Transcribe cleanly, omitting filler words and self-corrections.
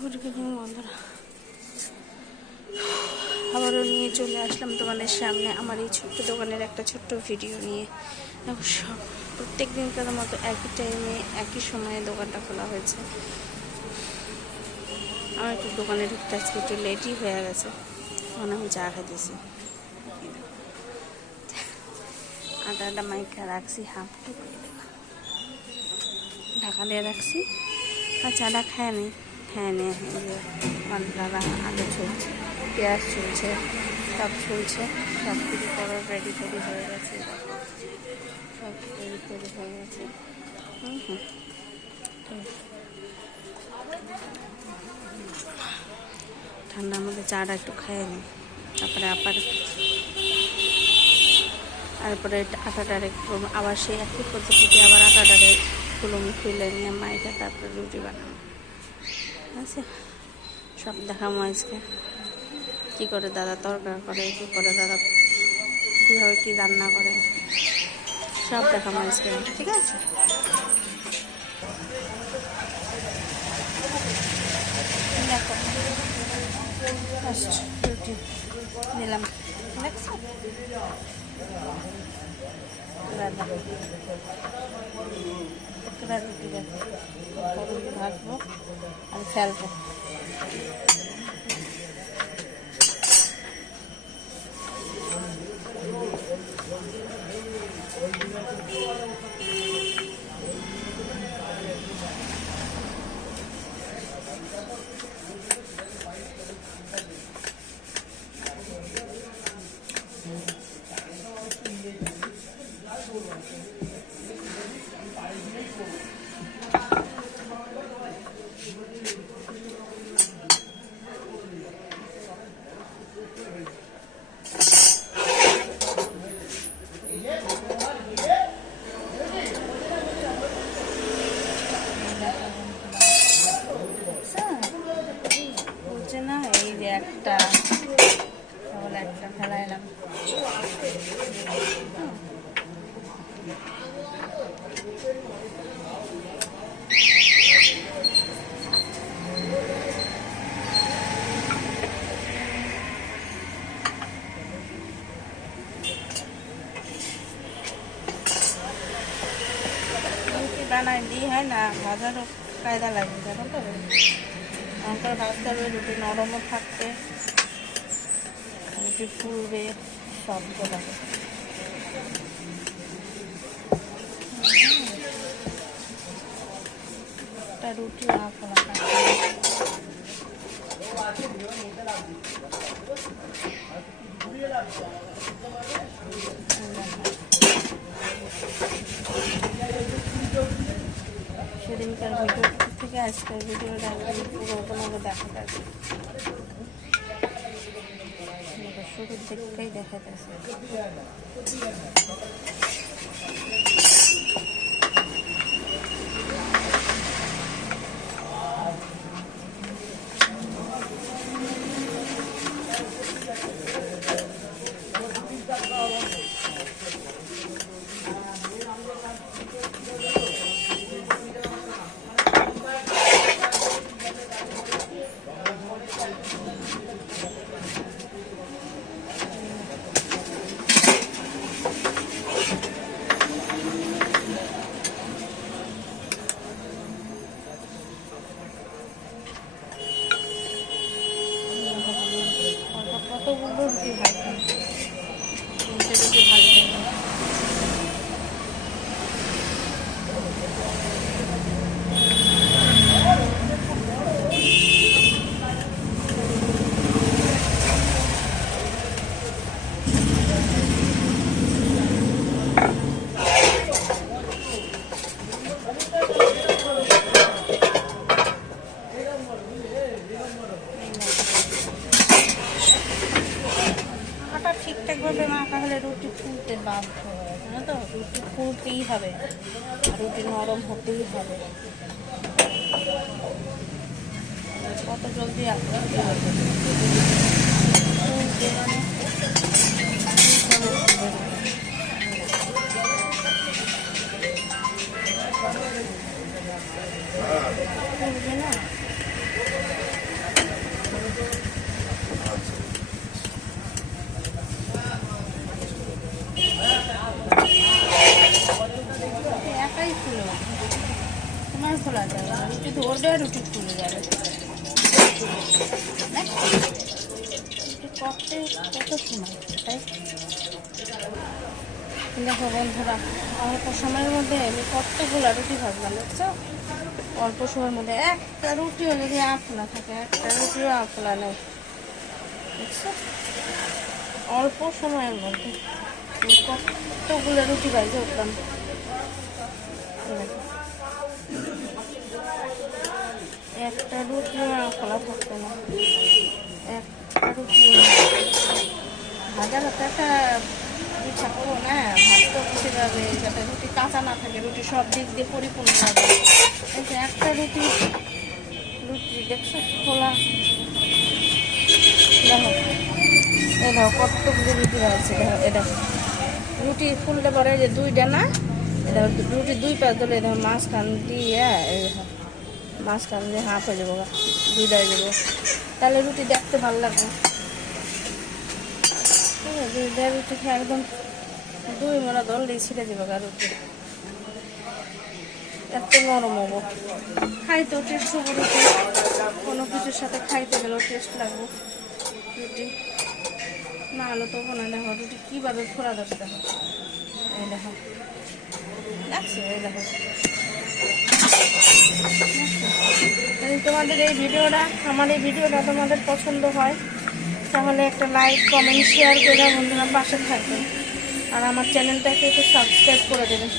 Good evening বন্ধুরা, আবারও নিয়ে চলে আসলাম তোমাদের সামনে আমার এই ছোট্ট দোকানের একটা ছোট্ট ভিডিও নিয়ে। দেখো, প্রত্যেক দিনকার মতো একই টাইমে একই সময়ে দোকানটা খোলা হয়েছে। আমার একটু দোকানে ঢুকতে আজকে একটু লেটই হয়ে গেছে, তখন আমি চা খাইতেছি। আটা মাইকা রাখছি, হাফটুকু ঢাকা দিয়ে রাখছি, আর চাটা খায় নি। হ্যাঁ নিয়ে মালটা আলু চলছে, পেঁয়াজ চলছে, সব চলছে, সব কিছু করার রেডি হয়ে গেছে, সব রেডি হয়ে গেছে। ঠান্ডার মধ্যে চাটা একটু খেয়ে নিই, তারপরে আটাটার একটু আবার সেই একই পদ্ধতিতে আবার আটাটারে খুলে নিয়ে মাইকা তারপরে রুটি বানাবো। আচ্ছা, সব দেখাবো আজকে কী করে দাদা তরকারি করে, কী করে দাদা কীভাবে কী রান্না করে, সব দেখাবো আজকে, ঠিক আছে? দেখো, রুটি দিলাম, দেখছো? রুটি দেখো, রুটি ভাজবো আর ফেলবো। না, এই যে একটা ফেলাইলাম, বানাই দিই, হয় না, ভাজারও কায়দা লাগে, জানো তো? আমাকে ভাজতে হবে, রুটি নরমও থাকবে, রুটি ফুলবে, সব গোলাবে। একটা রুটি সেদিনকার ভিডিও থেকে আজকের ভিডিওটা পুরো ওপেন দেখা যাচ্ছে, শুরুর দিকটাই দেখা যাচ্ছে। কতগুলো রুটি ভাজতাম, 3টে রুটি ভাজতাম। ঠিকঠাকভাবে মাখা হলে রুটি ফুলতে বাধ্য হয়, জানো তো? রুটি ফুলতেই হবে, রুটি নরম হতেই হবে। কত জলদি ফুলতে মানে ফুলবে না। রুটি ফুলে যাবে। করতে কত সময়, তাই দেখো বন্ধুরা, অল্প সময়ের মধ্যে আমি কতগুলো রুটি ভাজলাম, দেখছো? অল্প সময়ের মধ্যে একটা রুটিও যদি আফলা থাকে, একটা রুটিও আফলা নেই, দেখছো? অল্প সময়ের মধ্যে কতগুলো রুটি ভাজে উঠলাম। একটা রুটিও আফলা থাকতো না, একটা রুটিও ভাজা ভাত একটা পিঠা করবো না, ভাতটা পিঠে যাবে যাতে রুটি কাঁচা না থাকে, রুটি সব দিক দিয়ে পরিপূর্ণ হবে। একটা রুটি দেখছো খোলা, দেখো এই দেখো কতগুলো রুটি আছে, দেখো এ দেখো রুটি ফুলতে পারে যে দুইটা না, এ দেখো রুটি দুই পাশ ধরে দেখো মাঝখান দিয়ে, এই দেখো মাঝখান দিয়ে হাফ হয়ে যাবো, দুইটা হয়ে যাবো, তাহলে রুটি দেখতে ভালো লাগবে। দুইটা রুটি খেয়ে একদম দুই মোড়া দল দিয়ে ছিঁড়ে যাবো গা রুটি, এত নরম হবো, খাইতেও টেস্ট হবো রুটি, কোনো কিছুর সাথে খাইতে গেলেও টেস্ট লাগবো রুটি, না হলে তো না। দেখো রুটি কীভাবে ফোড়া ধরছে, দেখো এই দেখো দেখছো, এই দেখো তোমাদের এই ভিডিওটা, আমার এই ভিডিওটা তোমাদের পছন্দ হয় তাহলে একটা লাইক কমেন্ট শেয়ার করে বন্ধুরা পাশে থাকবে, আর আমার চ্যানেলটাকে একটু সাবস্ক্রাইব করে দেবেন।